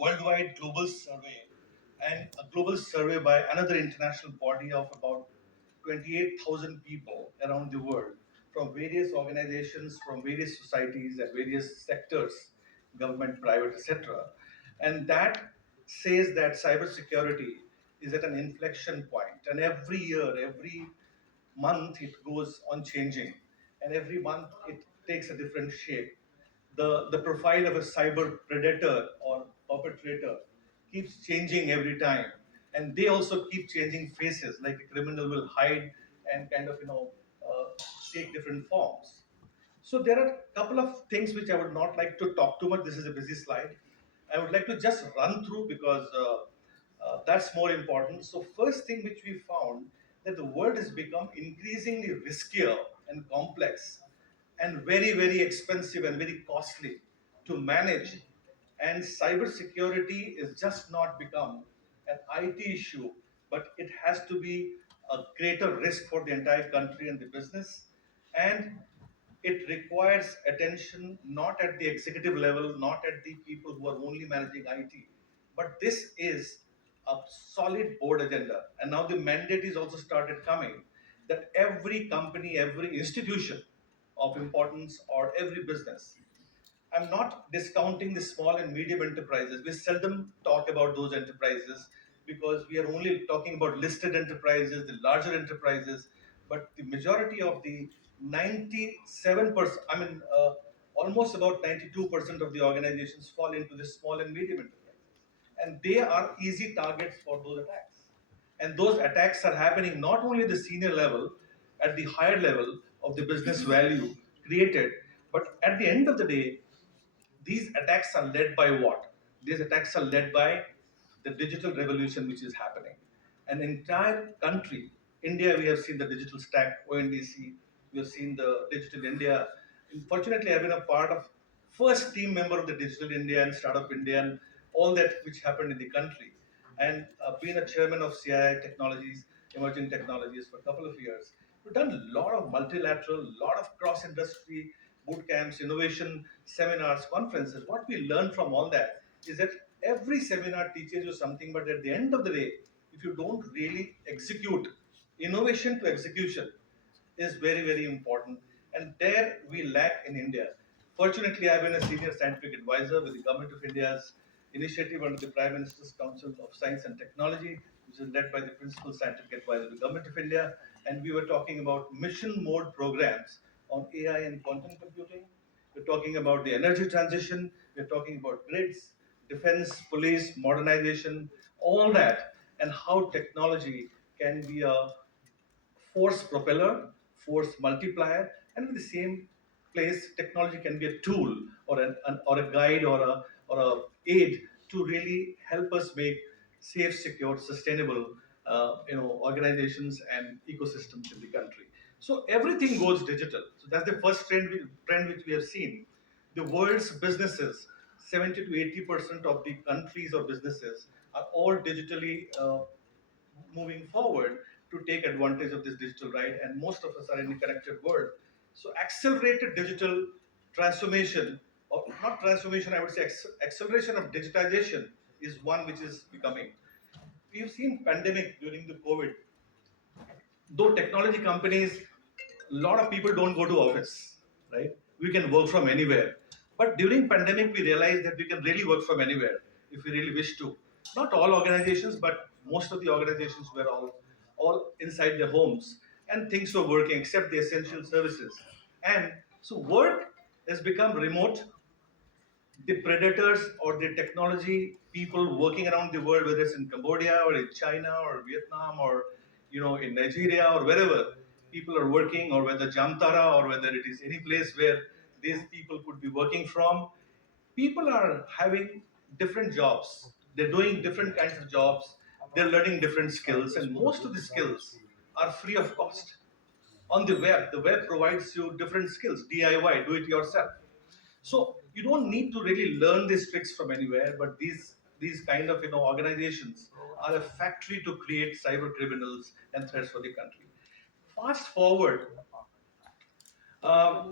worldwide global survey, and a global survey by another international body of about 28,000 people around the world from various organizations, from various societies and various sectors, government, private, etc. And that says that cybersecurity is at an inflection point, and every year, every month, it goes on changing, and every month it takes a different shape. The profile of a cyber predator or perpetrator keeps changing every time, and they also keep changing faces. Like a criminal will hide and kind of take different forms. So there are a couple of things which I would not like to talk too much. This is a busy slide. I would like to just run through because that's more important. So first thing which we found, that the world has become increasingly riskier and complex and very, very expensive and very costly to manage. And cybersecurity is just not become an IT issue, but it has to be a greater risk for the entire country and the business. And it requires attention not at the executive level, not at the people who are only managing IT, but this is a solid board agenda. And now the mandate is also started coming that every company, every institution of importance, or every business. I'm not discounting the small and medium enterprises. We seldom talk about those enterprises because we are only talking about listed enterprises, the larger enterprises. But the majority of the 97%, almost about 92% of the organizations fall into the small and medium enterprises. And they are easy targets for those attacks. And those attacks are happening not only at the senior level, at the higher level of the business value created, but at the end of the day, these attacks are led by what? These attacks are led by the digital revolution which is happening. An entire country, India, we have seen the digital stack, ONDC, we have seen the digital India. Fortunately, I've been a part of first team member of the digital India and startup India and all that which happened in the country. And being a chairman of CII Technologies, Emerging Technologies for a couple of years, we've done a lot of multilateral, lot of cross-industry boot camps, innovation seminars, conferences. What we learn from all that is that every seminar teaches you something, but at the end of the day, if you don't really execute, innovation to execution is very, very important. And there we lack in India. Fortunately, I've been a senior scientific advisor with the Government of India's initiative under the Prime Minister's Council of Science and Technology, which is led by the Principal Scientific Advisor of the Government of India. And we were talking about mission mode programs on AI and quantum computing. We're talking about the energy transition. We're talking about grids, defense, police, modernization, all that, and how technology can be a force propeller, force multiplier, and in the same place, technology can be a tool or or a guide or a aid to really help us make safe, secure, sustainable, organizations and ecosystems in the country. So everything goes digital. So that's the first trend which we have seen. The world's businesses, 70 to 80% of the countries or businesses are all digitally moving forward to take advantage of this digital right, and most of us are in a connected world. So accelerated digital transformation, or not transformation, I would say acceleration of digitization is one which is becoming. We've seen pandemic during the COVID. Though technology companies, a lot of people don't go to office, right? We can work from anywhere. But during pandemic, we realized that we can really work from anywhere if we really wish to. Not all organizations, but most of the organizations were all inside their homes, and things were working except the essential services. And so work has become remote. The predators or the technology people working around the world, whether it's in Cambodia or in China or Vietnam or in Nigeria or wherever people are working, or whether Jamtara or whether it is any place where these people could be working from, people are having different jobs. They're doing different kinds of jobs. They're learning different skills, and most of the skills are free of cost. On the web, the web provides you different skills, DIY, do it yourself. So you don't need to really learn these tricks from anywhere, but these kind of organizations are a factory to create cyber criminals and threats for the country. Fast forward, uh,